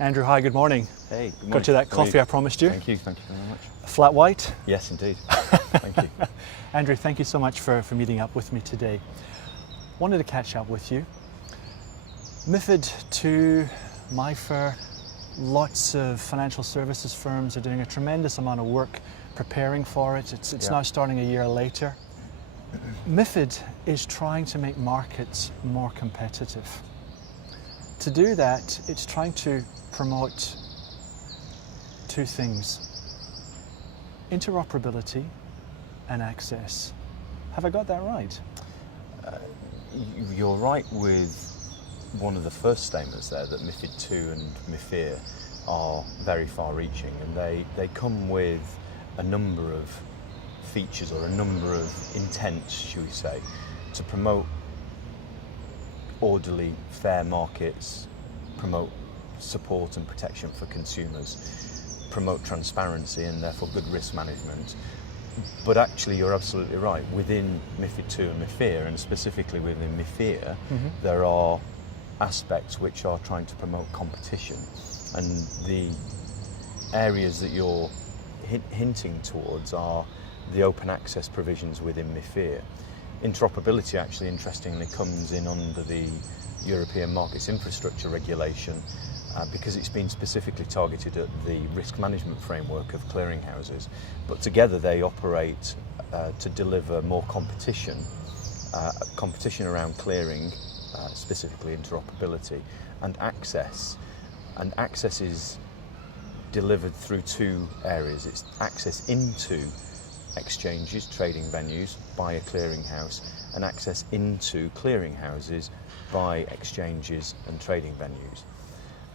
Andrew, hi, good morning. Hey, good morning. Got you that coffee I promised you. Thank you very much. Flat white? Yes, indeed. Thank you. Andrew, thank you so much for meeting up with me today. Wanted to catch up with you. MiFID II, MiFIR, lots of financial services firms are doing a tremendous amount of work preparing for it. It's now starting a year later. MiFID is trying to make markets more competitive. To do that, it's trying to promote two things: interoperability and access. Have I got that right? You're right with one of the first statements there, that MiFID II and MiFIR are very far-reaching, and they come with a number of features or a number of intents, should we say, to promote orderly, fair markets, promote support and protection for consumers, promote transparency and therefore good risk management. But actually, you're absolutely right. Within MiFID II and MiFIR, and specifically within MiFIR, there are aspects which are trying to promote competition. And the areas that you're hinting towards are the open access provisions within MiFIR. Interoperability actually, interestingly, comes in under the European Markets Infrastructure Regulation because it's been specifically targeted at the risk management framework of clearinghouses. But together they operate to deliver more competition around clearing, specifically interoperability, and access. And access is delivered through two areas. It's access into exchanges, trading venues, by a clearinghouse, and access into clearinghouses by exchanges and trading venues.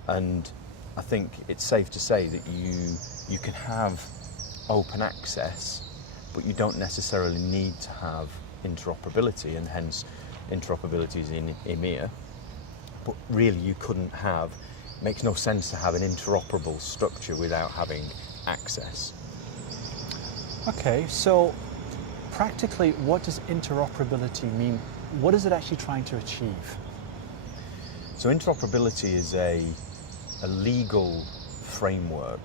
And I think it's safe to say that you can have open access, but you don't necessarily need to have interoperability, and hence interoperability is in EMIR. But really, you couldn't have. It makes no sense to have an interoperable structure without having access. Okay, so practically, what does interoperability mean? What is it actually trying to achieve? So interoperability is a legal framework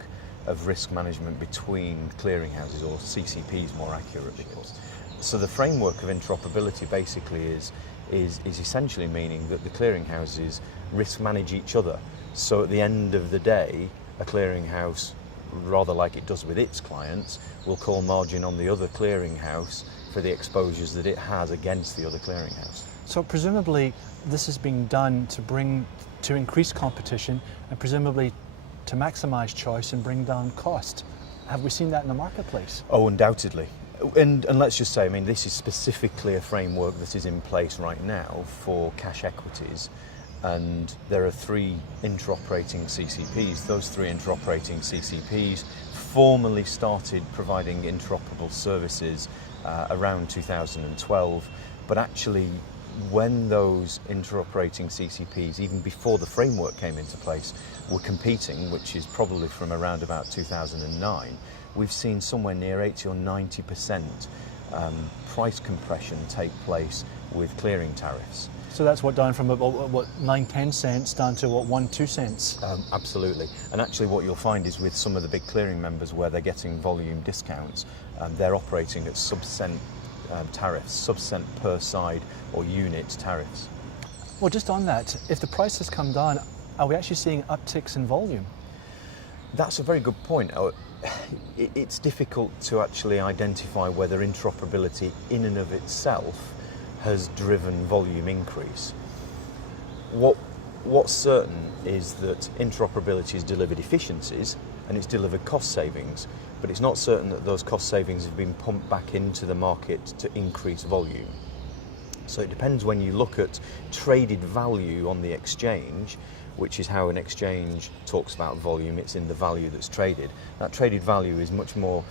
of risk management between clearinghouses, or CCPs more accurately. So the framework of interoperability basically is essentially meaning that the clearinghouses risk manage each other. So at the end of the day, a clearinghouse, rather like it does with its clients, will call margin on the other clearinghouse for the exposures that it has against the other clearinghouse. So presumably this is being done to increase competition and presumably to maximize choice and bring down cost. Have we seen that in the marketplace? Oh, undoubtedly. And let's just say, I mean, this is specifically a framework that is in place right now for cash equities. And there are three interoperating CCPs. Those three interoperating CCPs formally started providing interoperable services around 2012. But actually, when those interoperating CCPs, even before the framework came into place, were competing, which is probably from around about 2009, we've seen somewhere near 80 or 90% price compression take place with clearing tariffs. So that's down from what 9-10 cents down to 1-2 cents? Absolutely. And actually what you'll find is with some of the big clearing members where they're getting volume discounts, they're operating at sub-cent tariffs, sub-cent per side or unit tariffs. Well, just on that, if the price has come down, are we actually seeing upticks in volume? That's a very good point. It's difficult to actually identify whether interoperability in and of itself has driven volume increase. What's certain is that interoperability has delivered efficiencies and it's delivered cost savings, but it's not certain that those cost savings have been pumped back into the market to increase volume. So it depends. When you look at traded value on the exchange, which is how an exchange talks about volume, it's in the value that's traded. That traded value is much more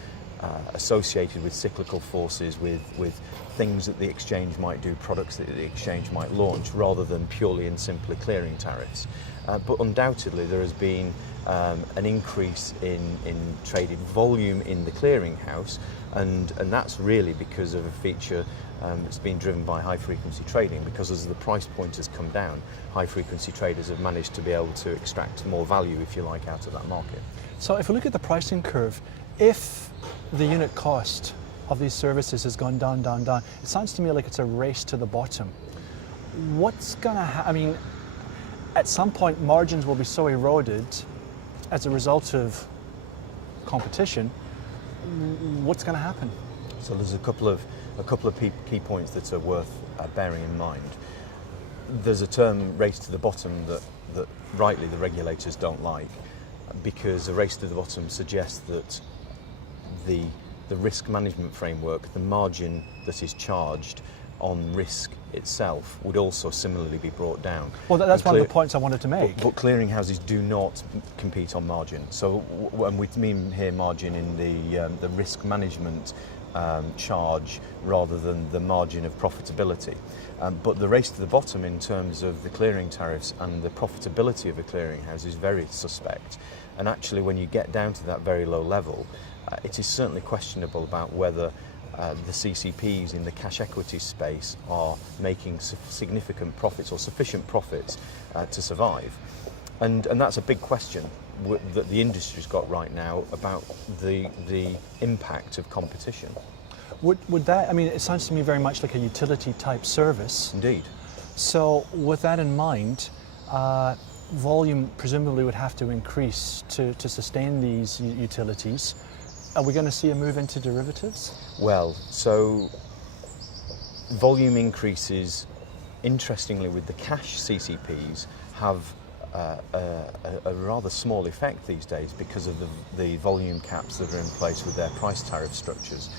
associated with cyclical forces, with things that the exchange might do, products that the exchange might launch, rather than purely and simply clearing tariffs. But undoubtedly there has been an increase in traded volume in the clearinghouse, and that's really because of a feature that's been driven by high frequency trading, because as the price point has come down, high frequency traders have managed to be able to extract more value, if you like, out of that market. So if we look at the pricing curve, if the unit cost of these services has gone down, down, down, it sounds to me like it's a race to the bottom. What's going to happen? I mean, at some point margins will be so eroded as a result of competition. What's going to happen? So there's a couple of key points that are worth bearing in mind. There's a term, race to the bottom, that rightly the regulators don't like, because a race to the bottom suggests that the risk management framework, the margin that is charged on risk itself, would also similarly be brought down. Well, that's one of the points I wanted to make. But clearinghouses do not compete on margin. So, and we mean here margin in the risk management charge rather than the margin of profitability. But the race to the bottom in terms of the clearing tariffs and the profitability of a clearinghouse is very suspect. And actually, when you get down to that very low level, it is certainly questionable about whether the CCPs in the cash equity space are making significant profits or sufficient profits to survive. And that's a big question that the industry's got right now about the impact of competition. Would that, I mean, it sounds to me very much like a utility type service. Indeed. So with that in mind, volume presumably would have to increase to sustain these utilities. Are we going to see a move into derivatives? Well, so volume increases, interestingly, with the cash CCPs have a rather small effect these days because of the volume caps that are in place with their price tariff structures.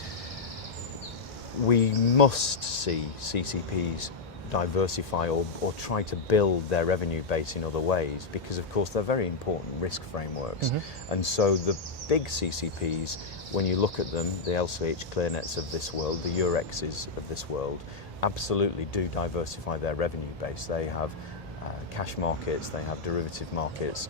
We must see CCPs diversify or try to build their revenue base in other ways, because of course they're very important risk frameworks. And so the big CCPs, when you look at them, the LCH ClearNets of this world, the Eurexes of this world, absolutely do diversify their revenue base. They have cash markets, they have derivative markets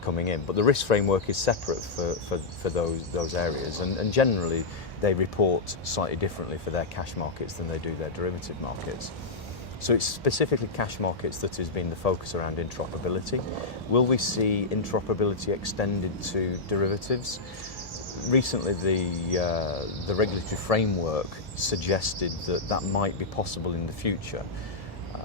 coming in, but the risk framework is separate for those areas, and generally they report slightly differently for their cash markets than they do their derivative markets. So it's specifically cash markets that has been the focus around interoperability. Will we see interoperability extended to derivatives? Recently, the regulatory framework suggested that might be possible in the future.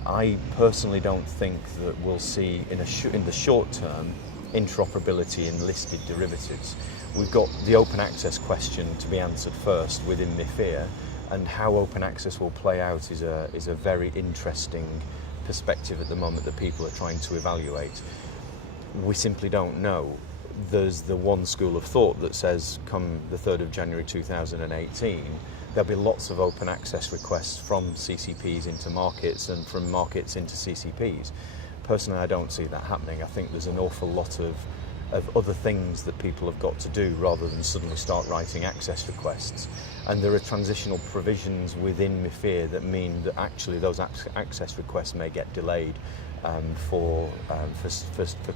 I personally don't think that we'll see in the short term interoperability in listed derivatives. We've got the open access question to be answered first within MiFIR, and how open access will play out is a very interesting perspective at the moment that people are trying to evaluate. We simply don't know. There's the one school of thought that says come the 3rd of January 2018, there'll be lots of open access requests from CCPs into markets and from markets into CCPs. Personally, I don't see that happening. I think there's an awful lot of other things that people have got to do rather than suddenly start writing access requests. And there are transitional provisions within MiFIR that mean that actually those access requests may get delayed for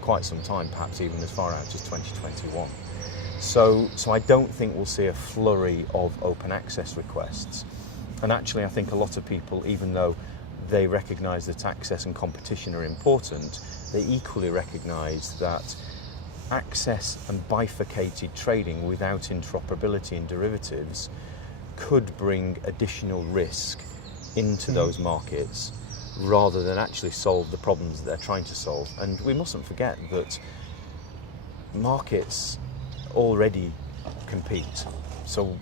quite some time, perhaps even as far out as 2021. So I don't think we'll see a flurry of open access requests. And actually I think a lot of people, even though they recognise that access and competition are important, they equally recognise that access and bifurcated trading without interoperability in derivatives could bring additional risk into those markets rather than actually solve the problems that they're trying to solve. And we mustn't forget that markets already compete. So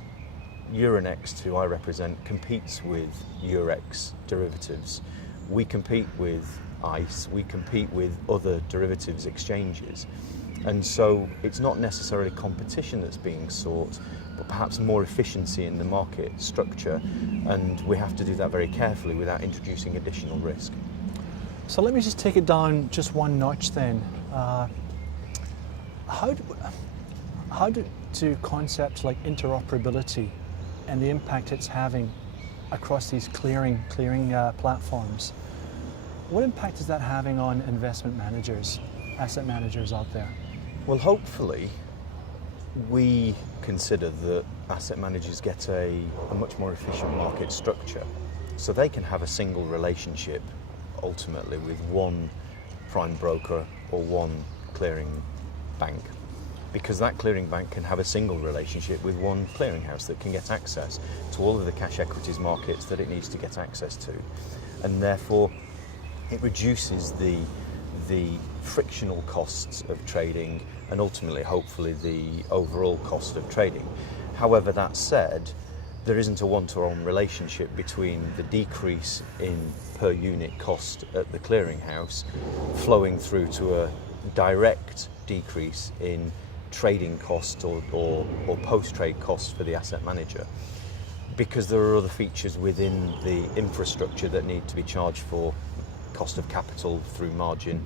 Euronext, who I represent, competes with Eurex derivatives. We compete with ICE, we compete with other derivatives exchanges. And so it's not necessarily competition that's being sought, but perhaps more efficiency in the market structure, and we have to do that very carefully without introducing additional risk. So let me just take it down just one notch then. How do concepts like interoperability and the impact it's having across these clearing platforms, what impact is that having on investment managers, asset managers out there? Well, hopefully, we consider that asset managers get a much more efficient market structure, so they can have a single relationship ultimately with one prime broker or one clearing bank, because that clearing bank can have a single relationship with one clearinghouse that can get access to all of the cash equities markets that it needs to get access to, and therefore it reduces the frictional costs of trading and ultimately, hopefully, the overall cost of trading. However, that said, there isn't a one-to-one relationship between the decrease in per unit cost at the clearinghouse flowing through to a direct decrease in trading costs or post-trade costs for the asset manager, because there are other features within the infrastructure that need to be charged for: cost of capital through margin,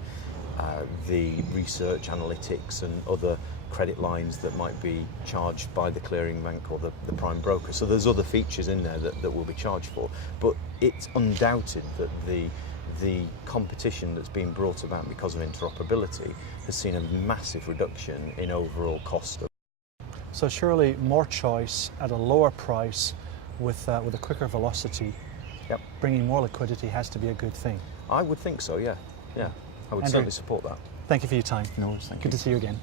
the research, analytics and other credit lines that might be charged by the clearing bank or the prime broker. So there's other features in there that will be charged for. But it's undoubted that the competition that's been brought about because of interoperability has seen a massive reduction in overall cost. So surely more choice at a lower price with a quicker velocity, Yep. bringing more liquidity has to be a good thing. I would think so, yeah. I would Andrew, certainly support that. Thank you for your time. No worries, thank Good you. to see you again.